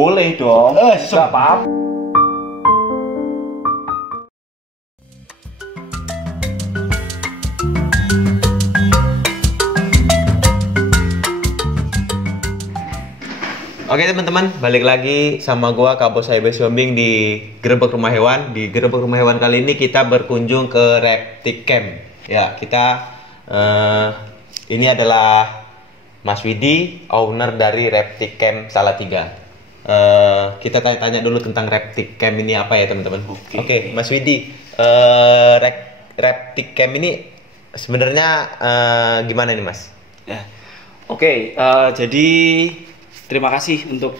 Boleh dong. Nggak apa-apa. Oke teman-teman, balik lagi sama gua Kabo Saibe Siombing di Gerebek Rumah Hewan. Di Gerebek Rumah Hewan kali ini kita berkunjung ke Reptic Camp. Ya, kita ini adalah Mas Widi, owner dari Reptic Camp Salatiga. Kita tanya-tanya dulu tentang Reptic Camp ini apa ya teman-teman. Oke, Mas Widi, Reptic Camp ini sebenarnya gimana nih Mas? Ya. Oke, jadi terima kasih untuk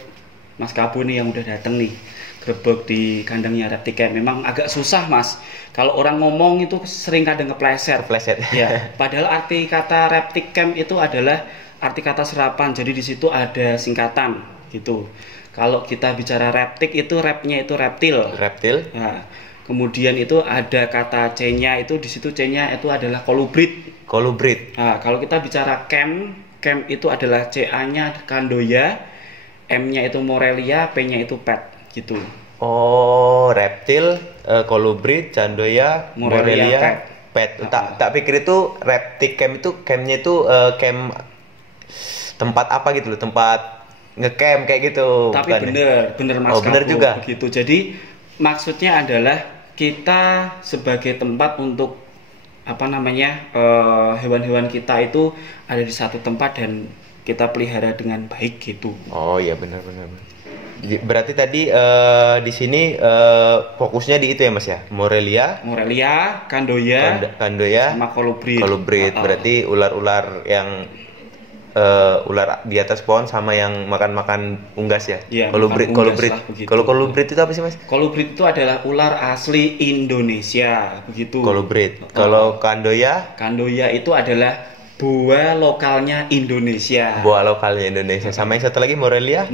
Mas Kabo nih yang udah datang nih grebek di kandangnya Reptic Camp. Memang agak susah Mas. Kalau orang ngomong itu sering kadang kepleset. Ya. Padahal arti kata Reptic Camp itu adalah arti kata serapan. Jadi di situ ada singkatan gitu. Kalau kita bicara reptik itu repnya itu reptil. Reptil. Nah, kemudian itu ada kata C-nya itu di situ C-nya itu adalah kolubrid. Kolubrid. Nah, kalau kita bicara camp itu adalah CA-nya Candoya, M-nya itu Morelia, P-nya itu pet gitu. Oh, reptil, kolubrid, Candoya, Morelia, pet. Tak pikir itu Reptic Camp itu campnya itu camp tempat apa gitu loh, tempat ngecamp kayak gitu. Tapi bener Mas Kabo, bener juga. Begitu. Jadi maksudnya adalah kita sebagai tempat untuk apa namanya hewan-hewan kita itu ada di satu tempat dan kita pelihara dengan baik gitu. Oh iya benar. Berarti tadi di sini fokusnya di itu ya Mas ya, Morelia, Candoya, sama kolubrid. Kolubrid berarti ular-ular yang ular di atas pohon sama yang makan unggas ya. Iya, kolubrid. Kalau kolubrid itu apa sih Mas? Kolubrid itu adalah ular asli Indonesia begitu. Kolubrid. Kalau Candoya itu adalah boa lokalnya Indonesia. Boa lokalnya Indonesia. Sama yang satu lagi Morelia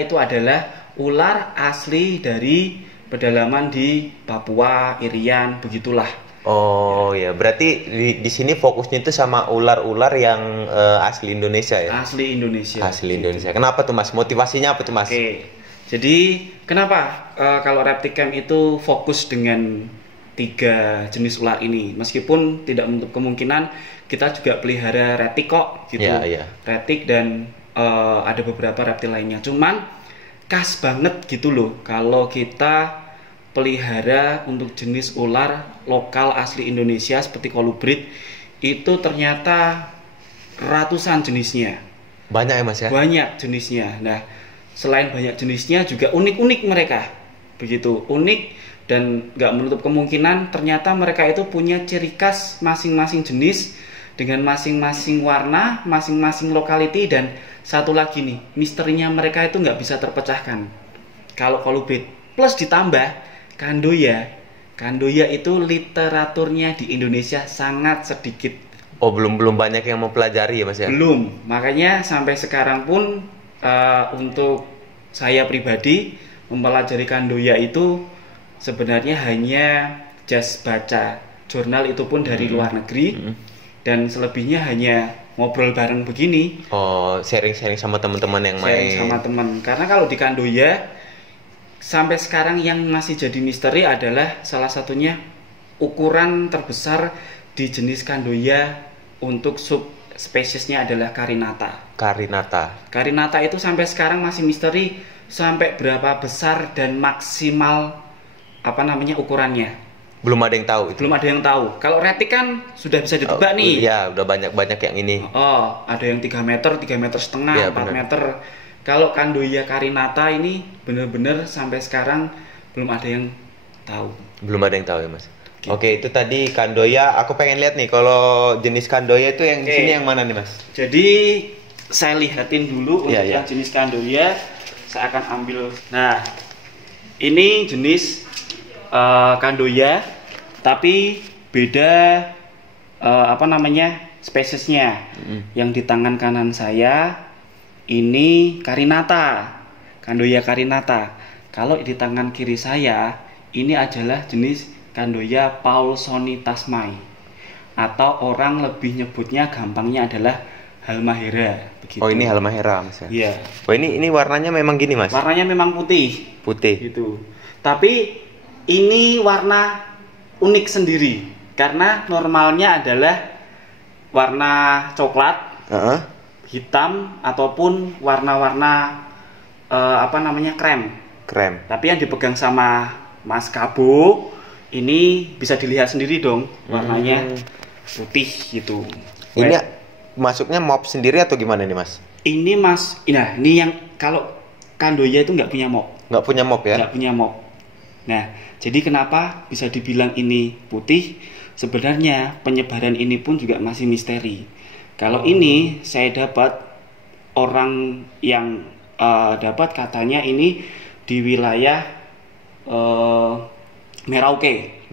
itu adalah ular asli dari pedalaman di Papua, Irian, begitulah. Oh ya, berarti di sini fokusnya itu sama ular-ular yang asli Indonesia ya? Asli Indonesia. Asli Indonesia. Kenapa tuh Mas? Motivasinya apa tuh Mas? Oke. Jadi kenapa kalau Reptic Camp itu fokus dengan 3 jenis ular ini? Meskipun tidak menutup kemungkinan kita juga pelihara retik kok gitu. Iya. Retik dan ada beberapa reptil lainnya. Cuman khas banget gitu loh kalau kita pelihara untuk jenis ular lokal asli Indonesia seperti kolubrid itu ternyata ratusan jenisnya. Banyak ya Mas ya? Banyak jenisnya. Nah, selain banyak jenisnya juga unik-unik mereka. Begitu unik dan nggak menutup kemungkinan ternyata mereka itu punya ciri khas masing-masing jenis dengan masing-masing warna, masing-masing lokality dan satu lagi nih, misterinya mereka itu nggak bisa terpecahkan. Kalau kolubrid plus ditambah Candoya itu literaturnya di Indonesia sangat sedikit. Oh, belum banyak yang mempelajari ya Mas ya? Belum. Makanya sampai sekarang pun untuk saya pribadi mempelajari Candoya itu sebenarnya hanya just baca jurnal itu pun dari luar negeri dan selebihnya hanya ngobrol bareng begini. Oh, sharing-sharing sama teman-teman yang main. Sharing sama teman. Karena kalau di Candoya sampai sekarang yang masih jadi misteri adalah salah satunya ukuran terbesar di jenis Candoya untuk sub spesiesnya adalah Carinata. Carinata itu sampai sekarang masih misteri sampai berapa besar dan maksimal ukurannya. Belum ada yang tahu itu. Belum ada yang tahu. Kalau retik kan sudah bisa ditebak nih. Iya, udah banyak yang ini. Oh, ada yang 3 meter, 3,5 meter, ya, 4 meter. Kalau Candoya Carinata ini benar-benar sampai sekarang belum ada yang tahu. Belum ada yang tahu ya Mas. Oke, itu tadi Candoya. Aku pengen lihat nih kalau jenis Candoya itu yang di sini yang mana nih Mas? Jadi saya lihatin dulu untuk yang jenis Candoya. Saya akan ambil. Nah, ini jenis Candoya, tapi beda spesiesnya. Yang di tangan kanan saya ini Candoya Carinata. Kalau di tangan kiri saya ini adalah jenis Candoya paulsoni tasmai, atau orang lebih nyebutnya gampangnya adalah Halmahera begitu. Oh, ini Halmahera, Mas ya. Iya. Oh, ini warnanya memang gini, Mas. Warnanya memang putih. Putih. Gitu. Tapi ini warna unik sendiri karena normalnya adalah warna coklat, hitam ataupun warna-warna krem. Krem. Tapi yang dipegang sama Mas Kabo ini bisa dilihat sendiri dong warnanya putih gitu. Ini masuknya mop sendiri atau gimana nih, Mas? Ini Mas, nah ini yang kalau Kandoya itu nggak punya mop. Nggak punya mop ya? Nggak punya mop. Nah, jadi kenapa bisa dibilang ini putih? Sebenarnya penyebaran ini pun juga masih misteri. Kalau ini saya dapat orang yang dapat katanya ini di wilayah Merauke.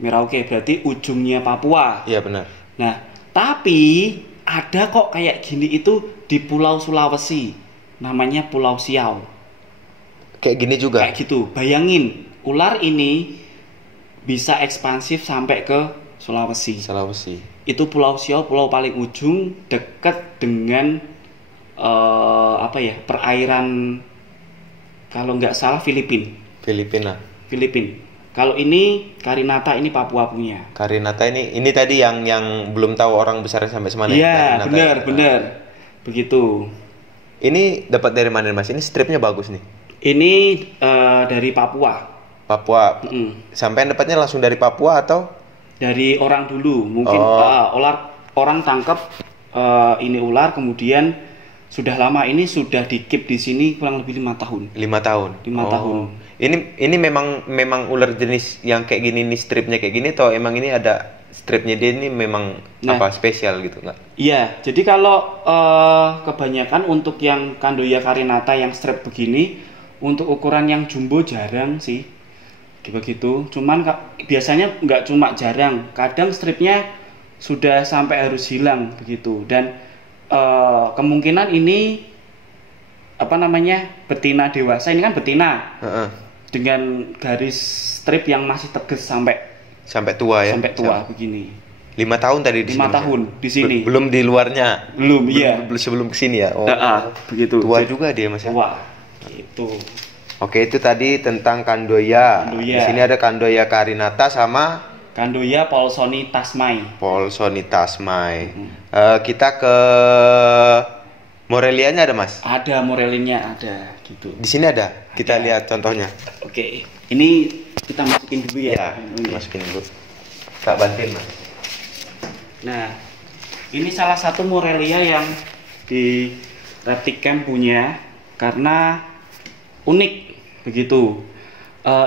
Merauke berarti ujungnya Papua. Iya benar. Nah, tapi ada kok kayak gini itu di Pulau Sulawesi. Namanya Pulau Siau. Kayak gini juga. Kayak gitu. Bayangin, ular ini bisa ekspansif sampai ke Sulawesi. Itu Pulau Siau, pulau paling ujung dekat dengan perairan kalau nggak salah Filipina. Kalau ini Karinata, ini Papua punya. Karinata ini tadi yang belum tahu orang besar sampai semana. Iya, benar. Begitu. Ini dapat dari mana, Mas? Ini stripnya bagus nih. Ini dari Papua. Sampai dapatnya langsung dari Papua atau dari orang dulu? Mungkin orang tangkap ini ular, kemudian sudah lama ini sudah di-keep di sini kurang lebih 5 tahun. 5 tahun. 5 tahun. Ini memang ular jenis yang kayak gini nih, stripnya kayak gini, atau emang ini ada stripnya dia ini memang spesial gitu nggak? Iya, jadi kalau kebanyakan untuk yang Kandoya Karinata yang strip begini, untuk ukuran yang jumbo jarang sih, begitu. Cuman biasanya nggak cuma jarang, kadang stripnya sudah sampai harus hilang begitu. Dan kemungkinan ini betina dewasa, ini kan betina dengan garis strip yang masih tegas sampai tua ya, sampai tua begini. 5 tahun tadi di 5 tahun di sini. Belum di luarnya. Iya. Sebelum kesini ya. Begitu. Tua juga dia, Mas. Tua. Itu. Oke, itu tadi tentang Kandoya. Di sini ada Kandoya Karinata sama Kandoya Polsoni Tasmai. Kita ke Morelianya ada, Mas? Ada, Morelinya ada gitu. Di sini ada. Kita lihat contohnya. Oke. Ini kita masukin dulu ya. Masukin dulu. Tak bantuin, Mas. Nah, ini salah satu Morelia yang di Reptic Camp punya karena unik begitu.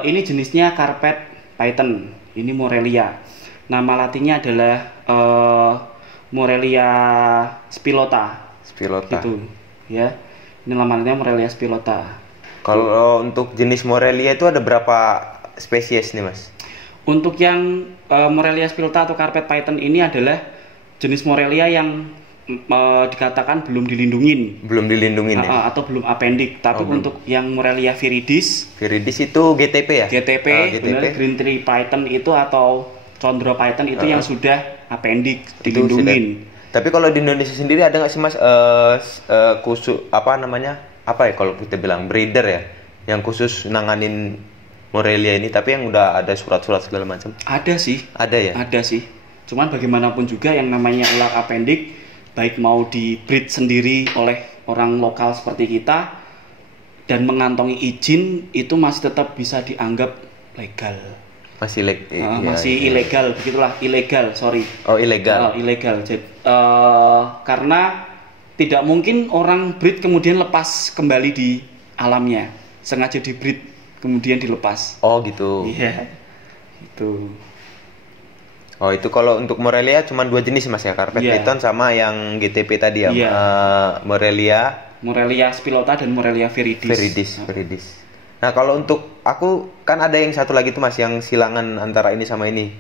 Ini jenisnya Carpet Python. Ini Morelia. Nama latinnya adalah Morelia spilota. Gitu, ya. Ini namanya Morelia spilota. Kalau untuk jenis Morelia itu ada berapa spesies nih, Mas? Untuk yang Morelia spilota atau Carpet Python ini adalah jenis Morelia yang dikatakan belum dilindungin. Ya? Atau belum apendik. Tapi untuk yang Morelia viridis itu GTP ya? GTP. Benar, Green Tree Python itu atau Condro Python itu yang sudah apendik, dilindungin. Tapi kalau di Indonesia sendiri ada nggak sih, Mas, khusus kalau kita bilang breeder ya, yang khusus nanganin Morelia ini, tapi yang udah ada surat-surat segala macam? Ada sih. Ada ya? Ada sih. Cuman bagaimanapun juga yang namanya ular apendik, baik mau di breed sendiri oleh orang lokal seperti kita dan mengantongi izin, itu masih tetap bisa dianggap legal. Masih ilegal, begitulah, ilegal. Oh, ilegal. Ilegal. Jadi, karena tidak mungkin orang breed kemudian lepas kembali di alamnya, sengaja di breed kemudian dilepas. Oh gitu. Iya. Itu. Oh, itu kalau untuk Morelia cuma 2 jenis, Mas ya, Carpet Python sama yang GTP tadi ya. Morelia spilota dan Morelia viridis. Nah, kalau untuk aku kan ada yang satu lagi tuh, Mas, yang silangan antara ini sama ini.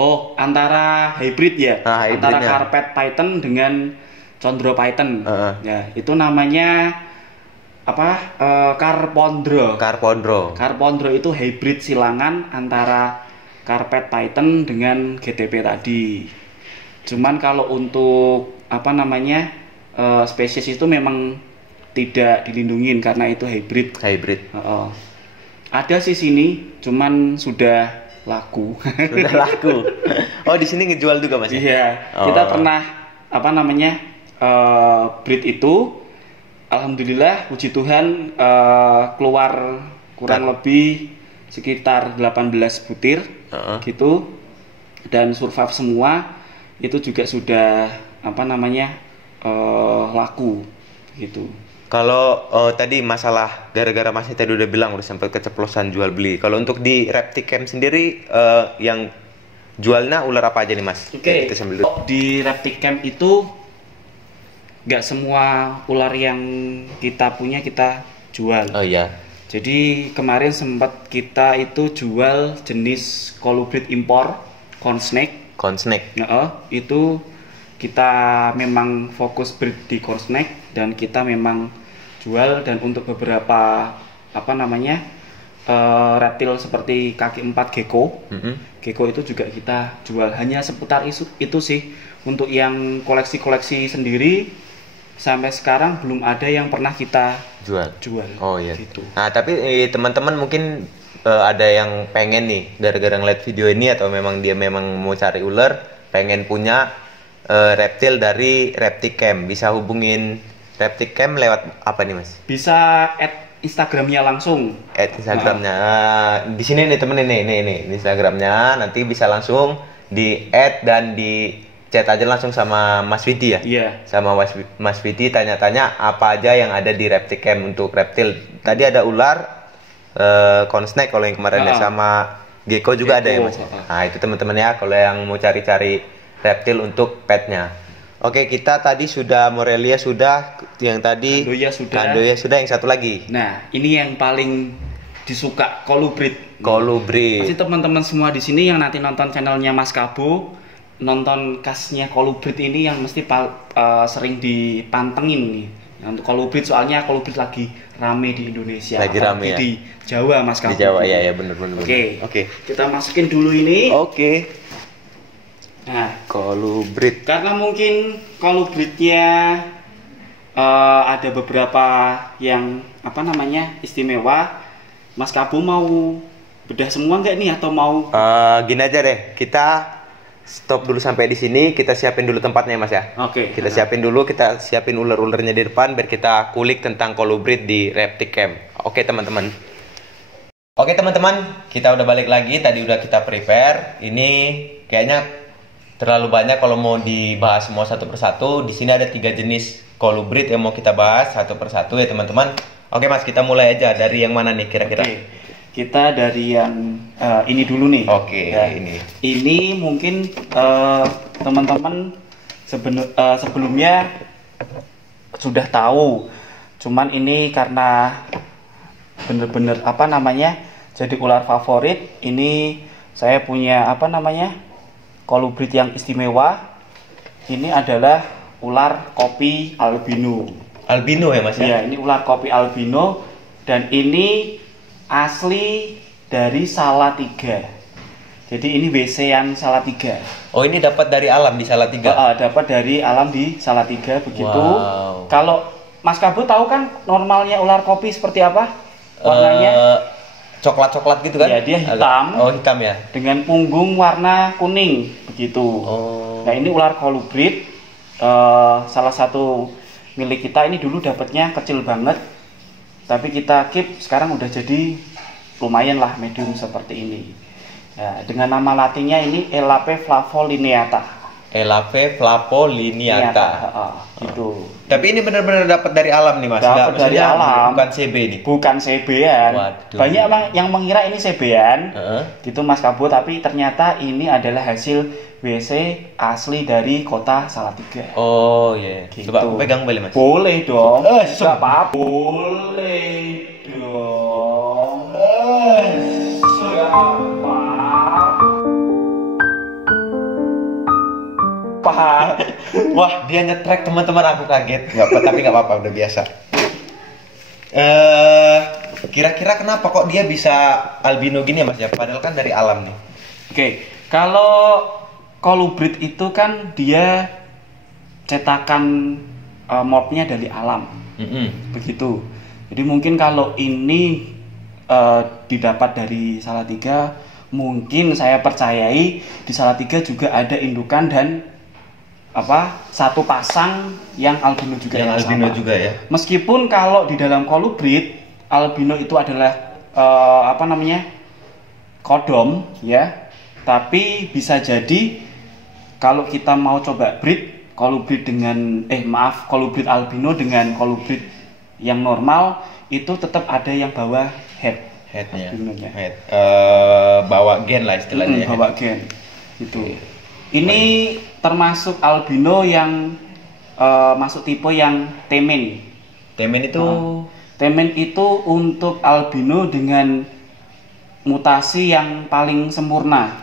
Oh, antara hybrid ya? Antara Carpet Python dengan Condro Python. Ya, itu namanya Carpondro. Carpondro itu hybrid silangan antara Carpet Python dengan GTP tadi. Cuman kalau untuk spesies itu memang tidak dilindungin karena itu hybrid. Ada sih sini, cuman sudah laku. Sudah laku. Oh, di sini ngejual juga Mas? Iya. Kita pernah breed itu, alhamdulillah puji Tuhan keluar kurang lebih sekitar 18 butir gitu, dan survive semua. Itu juga sudah laku gitu. Kalau tadi masalah gara-gara Masnya tadi udah bilang udah sempat keceplosan jual beli. Kalau untuk di Repticam sendiri yang jualnya ular apa aja nih Mas? Oke. Di Repticam itu nggak semua ular yang kita punya kita jual. Oh iya. Jadi kemarin sempat kita itu jual jenis colubrid impor, corn snake. Itu kita memang fokus breed di corn snake dan kita memang jual. Dan untuk beberapa reptil seperti kaki 4 gecko, gecko itu juga kita jual. Hanya seputar itu sih. Untuk yang koleksi-koleksi sendiri sampai sekarang belum ada yang pernah kita jual. Oh iya. Gitu. Nah tapi teman-teman mungkin ada yang pengen nih gara-gara ngeliat video ini, atau memang dia mau cari ular, pengen punya reptil dari Repticam, bisa hubungin Repticam lewat apa nih Mas? Bisa add Instagramnya langsung. Add Instagramnya. Di sini nih temen nih Instagramnya, nanti bisa langsung di add dan di chat aja langsung sama Mas Widi ya. Iya. Sama Mas Widi tanya-tanya apa aja yang ada di Repticam untuk reptil. Tadi ada ular, corn snake kalau yang kemarin ya, sama gecko juga ada ya Mas. Nah itu teman-teman ya kalau yang mau cari-cari reptil untuk petnya. Oke, kita tadi sudah Morelia sudah, yang tadi Candoya sudah, yang satu lagi. Nah, ini yang paling disuka, colubrid. Colubrid. Pasti teman-teman semua di sini yang nanti nonton channelnya Mas Kabo, nonton kasnya colubrid ini yang mesti sering dipantengin nih. Untuk colubrid, soalnya colubrid lagi rame di Indonesia. Lagi rame ya. Di Jawa Mas Kabo. Di Jawa ya bener. Oke. Kita masukin dulu ini. Oke. Nah, colubrid. Karena mungkin colubridnya ada beberapa yang istimewa. Mas Kabo mau bedah semua nggak nih atau mau? Gini aja deh, kita stop dulu sampai di sini. Kita siapin dulu tempatnya Mas ya. Oke. Kita siapin dulu, kita siapin ular-ularnya di depan biar kita kulik tentang colubrid di Repticam. Oke teman-teman. Kita udah balik lagi. Tadi udah kita prepare. Ini kayaknya terlalu banyak kalau mau dibahas semua satu persatu. Di sini ada 3 jenis colubrid yang mau kita bahas satu persatu ya teman-teman. Oke Mas, kita mulai aja dari yang mana nih kira-kira? Oke. Kita dari yang ini dulu nih. Oke, ya. Ini mungkin teman-teman sebelumnya sudah tahu. Cuman ini karena bener-bener jadi ular favorit. Ini saya punya colubrid yang istimewa. Ini adalah ular kopi albino. Albino ya Mas ya? Iya, ini ular kopi albino dan ini asli dari Salatiga. Jadi ini WC-an Salatiga. Oh, ini dapat dari alam di Salatiga? Dapat dari alam di Salatiga begitu. Wow. Kalau Mas Kabo tahu kan normalnya ular kopi seperti apa warnanya? Coklat-coklat gitu kan? Ya, dia hitam. Oh, hitam ya. Dengan punggung warna kuning begitu. Oh. Nah, ini ular colubrid. Salah satu milik kita. Ini dulu dapatnya kecil banget. Tapi kita keep, sekarang udah jadi lumayan lah medium seperti ini. Nah, dengan nama latinnya ini Elape flavolineata. Elape flavolineata. Gitu. Tapi ini benar-benar dapat dari alam nih Mas. Dapat dari alam. Bukan CB nih. Bukan CB-an. Waduh. Banyak yang mengira ini CB-an. Gitu Mas Kabo, tapi ternyata ini adalah hasil WC asli dari kota Salatiga. Oh iya. Gitu. Coba aku pegang boleh Mas? Boleh dong. Enggak apa-apa. Boleh dong. Siapa? Wah, dia nyetrek teman-teman, aku kaget. Tapi nggak apa-apa, udah biasa. Kira-kira kenapa kok dia bisa albino gini ya Mas ya? Padahal kan dari alam nih. Oke, kalau colubrid itu kan dia cetakan mopnya dari alam. Begitu. Jadi mungkin kalau ini didapat dari Salatiga, mungkin saya percayai di Salatiga juga ada indukan dan satu pasang yang albino juga, yang albino sama juga ya. Meskipun kalau di dalam kolubrid albino itu adalah kodom ya, tapi bisa jadi kalau kita mau coba breed kolubrid kolubrid albino dengan kolubrid yang normal, itu tetap ada yang bawa headnya. Bawa gen lah istilahnya. Bawa gen gitu. Ini termasuk albino yang masuk tipe yang temen. Temen itu untuk albino dengan mutasi yang paling sempurna.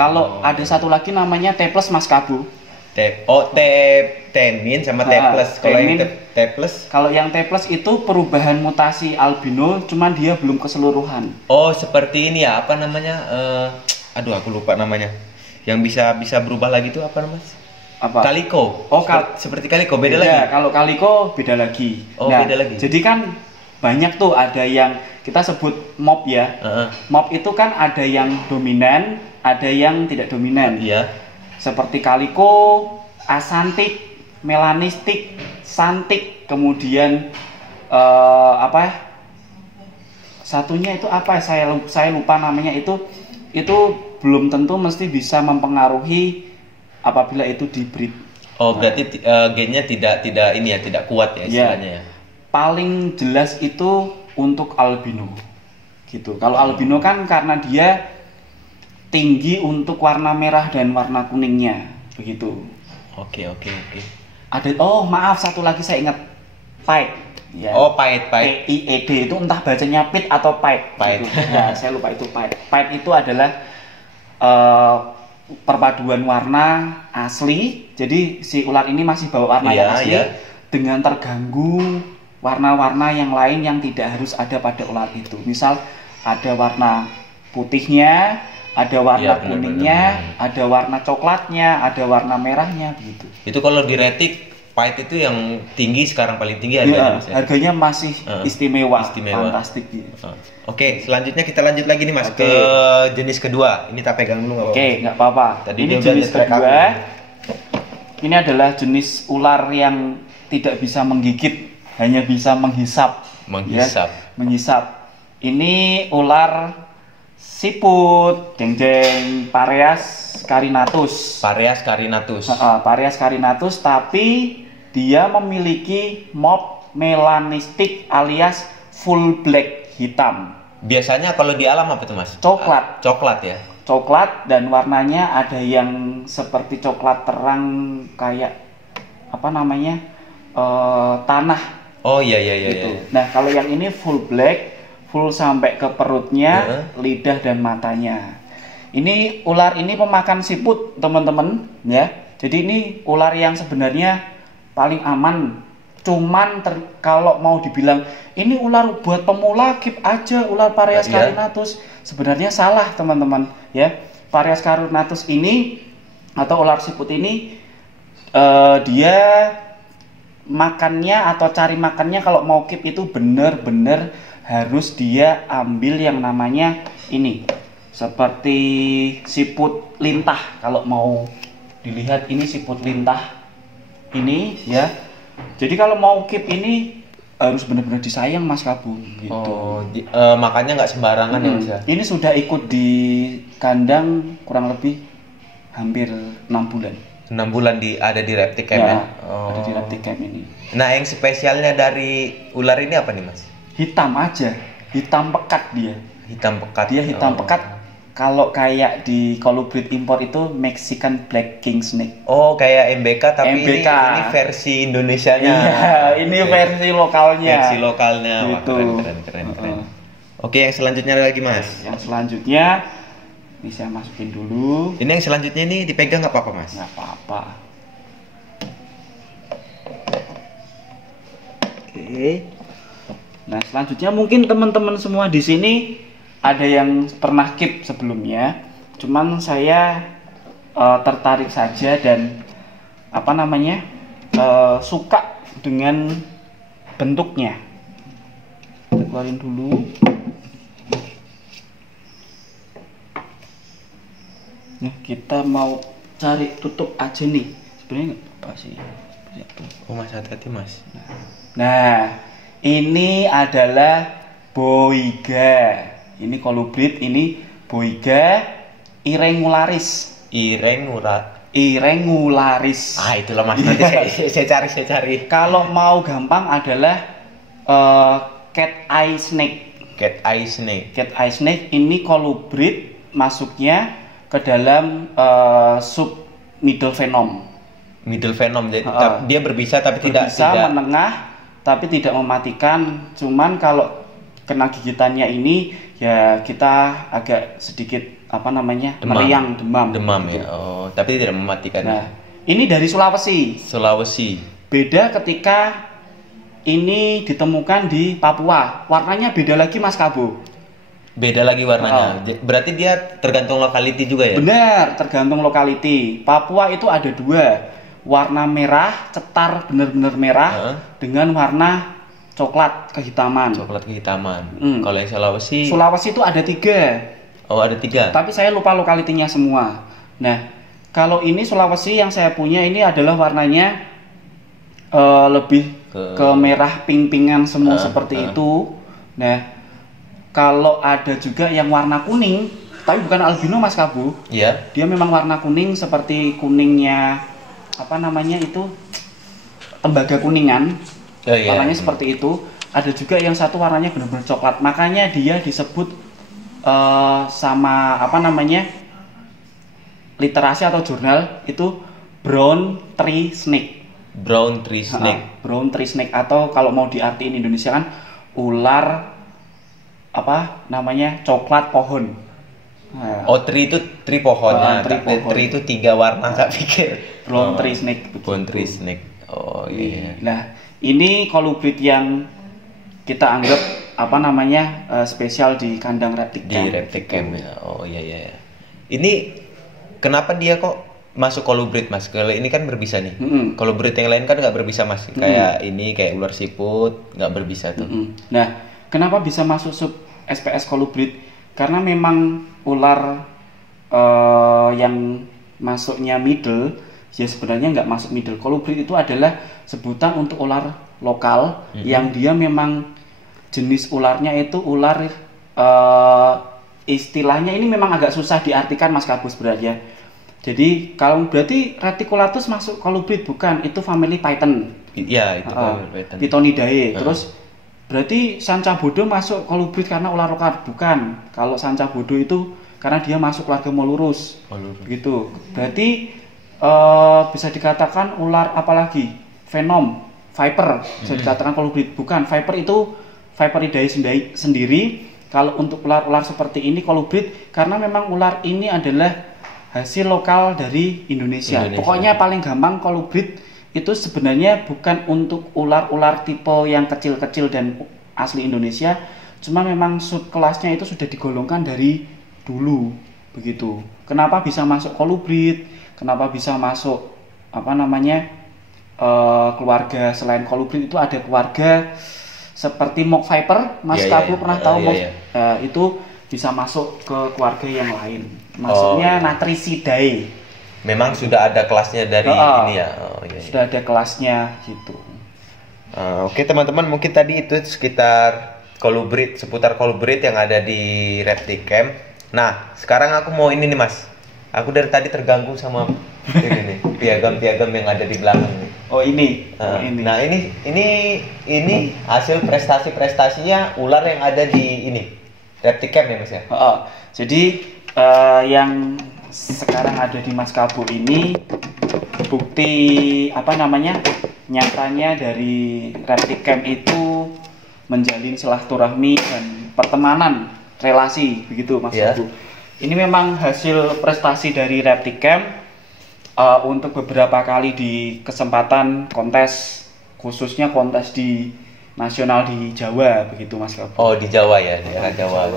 Kalau ada satu lagi namanya T+ Mas Kabu. Temin sama T+. Kalau yang T+, kalau yang T+ itu perubahan mutasi albino, cuman dia belum keseluruhan. Oh, seperti ini ya, apa namanya? Aku lupa namanya. Yang bisa berubah lagi itu apa namanya? Kaliko. Seperti kaliko, beda lagi. Kalau kaliko beda lagi. Beda lagi. Jadi kan banyak tuh, ada yang kita sebut mop ya. Mop itu kan ada yang dominan, ada yang tidak dominan. Iya. Seperti kaliko, asantik, melanistik, santik, kemudian satunya itu apa? Saya lupa namanya itu belum tentu mesti bisa mempengaruhi apabila itu dibreed. Berarti gennya tidak kuat ya istilahnya ya. Paling jelas itu untuk albino. Gitu. Kalau albino kan karena dia tinggi untuk warna merah dan warna kuningnya, begitu. Oke. Ada maaf, satu lagi saya ingat, pied. Ya. Pied. PIED itu entah bacanya pit atau pied. Gitu. Ya, saya lupa itu pied. Pied itu adalah perpaduan warna asli. Jadi si ular ini masih bawa warna yang asli dengan terganggu warna-warna yang lain yang tidak harus ada pada ular itu. Misal ada warna putihnya, ada warna kuningnya, ada warna coklatnya, ada warna merahnya, begitu. Itu kalau di retik pied itu yang tinggi, sekarang paling tinggi harganya. Harganya masih istimewa. Fantastik gitu. Oke, selanjutnya kita lanjut lagi nih Mas ke jenis kedua. Ini tak pegang dulu nggak apa-apa. Tadi ini jenis kedua. Ini adalah jenis ular yang tidak bisa menggigit, hanya bisa menghisap. Menghisap. Ini ular siput, Pareas carinatus. Pareas carinatus, tapi dia memiliki mop melanistik alias full black, hitam. Biasanya kalau di alam apa tuh Mas? Coklat ya. Coklat, dan warnanya ada yang seperti coklat terang kayak tanah. Iya. Gitu. Nah, kalau yang ini full black, full sampai ke perutnya, lidah dan matanya. Ini ular ini pemakan siput, teman-teman, ya. Jadi ini ular yang sebenarnya paling aman. Cuman kalau mau dibilang ini ular buat pemula, keep aja ular Pareas carinatus. Sebenarnya salah, teman-teman, ya. Pareas carinatus ini atau ular siput ini dia makannya atau cari makannya kalau mau keep itu benar-benar harus dia ambil yang namanya ini, seperti siput lintah. Kalau mau dilihat, ini siput lintah ini ya. Jadi kalau mau keep ini harus benar-benar disayang Mas Kabu gitu. Makannya nggak sembarangan ya Mas ya. Ini sudah ikut di kandang kurang lebih hampir 6 bulan. 6 bulan ada di Reptic Camp ya. Ada di Reptic Camp ini. Nah, yang spesialnya dari ular ini apa nih Mas? Hitam aja, hitam pekat dia. Hitam pekat. Kalau kayak di kolubrid impor itu Mexican Black King Snake. Kayak MBK tapi ini versi Indonesianya. Iya, ini versi lokalnya. Gitu. Wah, keren. Oke, yang selanjutnya ada lagi Mas. Yang selanjutnya ini saya masukin dulu. Ini yang selanjutnya ini dipegang nggak apa-apa Mas? Nggak apa-apa. Oke. Nah, selanjutnya mungkin teman-teman semua di sini ada yang pernah keep sebelumnya, cuman saya tertarik saja dan suka dengan bentuknya. Kita keluarin dulu. Nah, kita mau cari tutup aja nih. Sebenarnya nggak apa sih. Oh mas, hati-hati mas. Nah, ini adalah Boiga. Ini kolubrid, ini Boiga irregularis. Irregularis. Ah itulah mas, nanti saya cari. Kalau mau gampang adalah cat eye snake. Cat eye snake. Cat eye snake ini kolubrid masuknya ke dalam sub middle venom. Middle venom, jadi dia berbisa tapi tidak menengah tapi tidak mematikan. Cuman kalau kena gigitannya ini ya kita agak sedikit meriang, demam gitu. Ya. Oh, tapi tidak mematikan. Nah, ini dari Sulawesi. Beda ketika ini ditemukan di Papua. Warnanya beda lagi Mas Kabo. Beda lagi warnanya. Berarti dia tergantung lokality juga ya? Benar, tergantung lokality. Papua itu ada 2. Warna merah, cetar benar-benar merah dengan warna coklat kehitaman. Kalau yang Sulawesi itu ada 3. Oh, ada 3. Tapi saya lupa lokalitinya semua. Nah, kalau ini Sulawesi yang saya punya ini adalah warnanya lebih ke merah pink-pinkan semua seperti itu. Nah, kalau ada juga yang warna kuning, tapi bukan albino Mas Kabu. Iya. Dia memang warna kuning seperti kuningnya tembaga kuningan. Warnanya seperti itu. Ada juga yang satu warnanya benar-benar coklat. Makanya dia disebut sama literasi atau jurnal itu brown tree snake. Brown tree snake Atau kalau mau diartiin Indonesia kan ular coklat pohon. Nah. Oh, tree itu tree pohonnya. Tree itu 3 warna, tak pikir. Brown tree snake. Brown tree snake. Oh iya. Nah, ini kolubrid yang kita anggap spesial di kandang Repticam. Di Repticam ya. Oh iya. Ini kenapa dia kok masuk kolubrid Mas? Kalau ini kan berbisa nih. Kolubrid yang lain kan nggak berbisa Mas. Kayak ini kayak ular siput nggak berbisa tuh. Nah, kenapa bisa masuk sub SPS kolubrid? Karena memang ular yang masuknya middle, ya sebenarnya nggak masuk middle. Kolubrid itu adalah sebutan untuk ular lokal yang dia memang jenis ularnya itu ular istilahnya ini memang agak susah diartikan Mas Kabus sebenarnya. Jadi kalau berarti Reticulatus masuk kolubrid bukan, itu family Python. Iya, itu family Python. Pythonidae. Terus berarti Sancabodo masuk kolubrid karena ular lokal, bukan. Kalau Sancabodo itu karena dia masuk keluarga Molurus. Gitu. Berarti bisa dikatakan ular apalagi? Venom, Viper bisa dikatakan kolubrid, bukan. Viper itu Viperidae sendiri. Kalau untuk ular-ular seperti ini kolubrid karena memang ular ini adalah hasil lokal dari Indonesia. Pokoknya paling gampang kolubrid itu sebenarnya bukan untuk ular-ular tipe yang kecil-kecil dan asli Indonesia, cuma memang subkelasnya itu sudah digolongkan dari dulu begitu. Kenapa bisa masuk kolubrid? Kenapa bisa masuk keluarga selain kolubrid itu ada keluarga seperti mock viper, Mas Kabu pernah tahu mock? Itu bisa masuk ke keluarga yang lain. Maksudnya Natricidae. Memang sudah ada kelasnya dari ini ya. Sudah ada kelasnya gitu. Oke teman-teman, mungkin tadi itu sekitar kolubrid, seputar kolubrid yang ada di Repticam. Nah, sekarang aku mau ini nih Mas. Aku dari tadi terganggu sama ini nih, piagam-piagam yang ada di belakang nih. Oh ini. Nah ini hasil prestasinya ular yang ada di ini Repticam ya Mas ya. Jadi yang sekarang ada di Mas Kabo ini bukti nyatanya dari Repticam itu menjalin silaturahmi dan pertemanan, relasi begitu Mas Kabo. Ini memang hasil prestasi dari Repticam untuk beberapa kali di kesempatan kontes, khususnya kontes di nasional di Jawa begitu Mas Kabo. Oh di Jawa ya, daerah Jawa.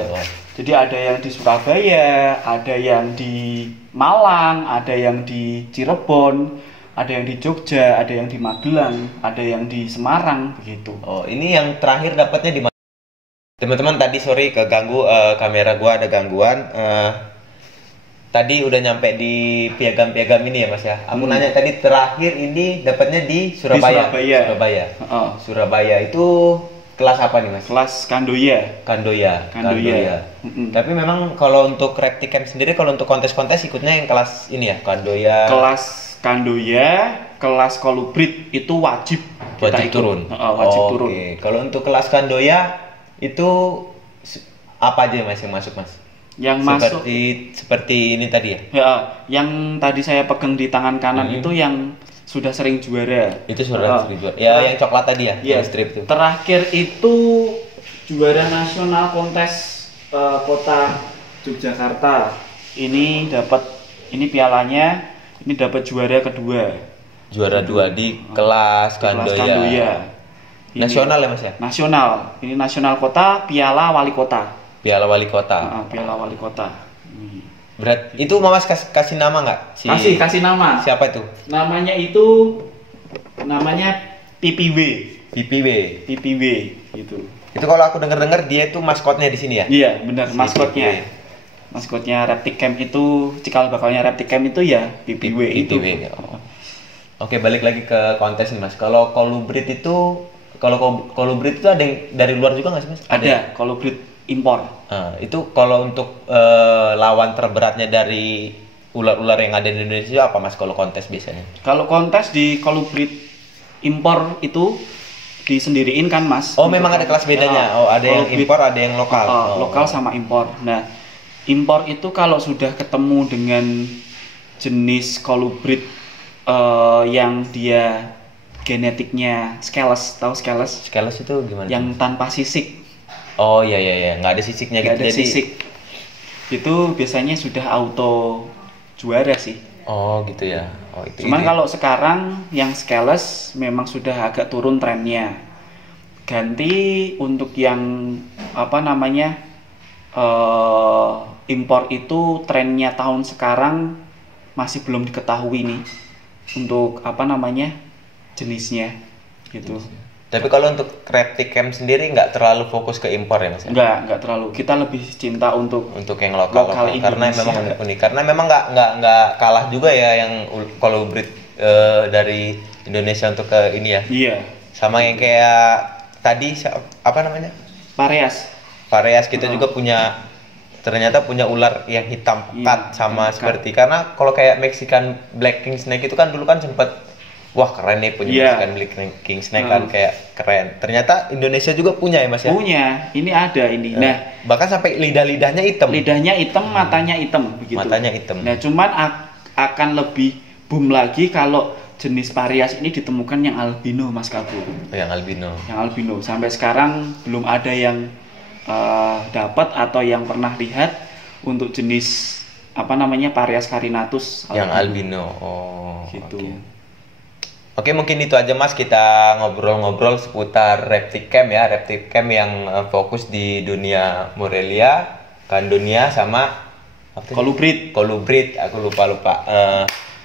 Jadi ada yang di Surabaya, ada yang di Malang, ada yang di Cirebon, ada yang di Jogja, ada yang di Magelang, ada yang di Semarang begitu. Oh, ini yang terakhir dapatnya di mana? Teman-teman, tadi sorry keganggu, kamera gua ada gangguan. Tadi udah nyampe di piagam-piagam ini ya Mas ya. Aku nanya tadi terakhir ini dapatnya di Surabaya. Di Surabaya. Surabaya. Oh. Surabaya itu kelas apa nih Mas? Kelas Kandoya. Kandoya. Mm-mm. Tapi memang kalau untuk Reptic Camp sendiri, kalau untuk kontes-kontes ikutnya yang kelas ini ya, Kandoya. Kelas Kandoya, kelas Kolubrit itu wajib kita Wajib ikut. turun. Wajib turun. Oke. Kalau untuk kelas Kandoya itu apa aja Mas yang masuk Mas? Yang masuk seperti ini tadi ya? ya, yang tadi saya pegang di tangan kanan itu yang sudah sering juara. Itu sudah sering juara. Ya, yang coklat tadi ya, Iya. yang strip itu. Terakhir itu juara nasional kontes kota Yogyakarta. Ini pialanya, ini dapat juara kedua. Juara 2 di kelas Kandoya. Ini Nasional ya Mas ya? Nasional. Ini nasional kota, piala wali kota. Piala Wali Kota. Piala wali kota. Berat itu Mas kasih nama nggak? Kasih nama. Siapa itu? Namanya PPW. PPW itu. Itu kalau aku dengar dia itu maskotnya di sini ya? Iya, benar, maskotnya. PPW. Maskotnya Reptic Camp itu, cikal bakalnya Reptic Camp itu ya PPW itu. Oke, balik lagi ke kontes nih Mas. Kalau Kolubrit itu ada yang dari luar juga nggak sih Mas? Ada Kolubrit impor. Itu kalau untuk lawan terberatnya dari ular-ular yang ada di Indonesia apa Mas kalau kontes biasanya? Kalau kontes di Kolubrit impor itu disendiriin kan Mas. Oh, memang ada kelas bedanya. Ada yang impor, ada yang lokal. Lokal sama impor. Nah, impor itu kalau sudah ketemu dengan jenis Kolubrit yang dia genetiknya scales, tahu scales? Scales itu gimana? Yang tanpa sisik. Oh iya, nggak ada sisiknya gitu. Nggak ada sisik. Itu biasanya sudah auto juara sih. Oh gitu ya. Oh itu. Cuman kalau sekarang yang scales memang sudah agak turun trennya. Ganti untuk yang impor itu trennya tahun sekarang masih belum diketahui nih untuk jenisnya gitu. Tapi kalau untuk Reptic Camp sendiri nggak terlalu fokus ke impor ya Mas? Nggak terlalu. Kita lebih cinta untuk yang lokal karena memang unik. Karena memang nggak kalah juga ya yang Kolubrit dari Indonesia untuk ke ini ya. Iya. Sama yang kayak tadi apa namanya? Pareas kita juga ternyata punya ular yang hitam pekat sama pekat. seperti, karena kalau kayak Mexican Black King Snake itu kan dulu kan sempat wah keren nih punya Mexican Black King Snake kan kayak keren. Ternyata Indonesia juga punya ya Mas ya? Punya, ini ada ini. Nah, bahkan sampai lidahnya hitam. Lidahnya hitam, matanya hitam begitu. Matanya hitam. Nah, cuman akan lebih boom lagi kalau jenis Pareas ini ditemukan yang albino Mas Kabur. Yang albino. Yang albino. Sampai sekarang belum ada yang dapat atau yang pernah lihat untuk jenis Pareas carinatus yang albino. Oh, gitu. Oke, mungkin itu aja Mas, kita ngobrol-ngobrol seputar Reptic Camp ya. Reptic Camp yang fokus di dunia Morelia, Kandonia sama Kolubrit, aku lupa.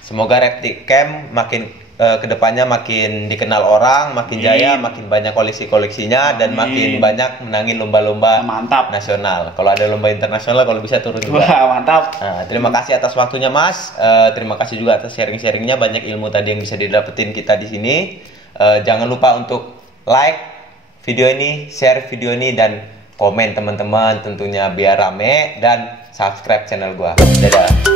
Semoga Reptic Camp makin kedepannya makin dikenal orang, makin jaya, makin banyak koleksinya dan makin banyak menangin lomba-lomba nasional. Kalau ada lomba internasional, kalau bisa turun juga. Wah, mantap. Terima kasih atas waktunya Mas. Terima kasih juga atas sharing-sharingnya. Banyak ilmu tadi yang bisa didapetin kita di sini. Jangan lupa untuk like video ini, share video ini, dan komen teman-teman tentunya biar rame, dan subscribe channel gua. Dadah.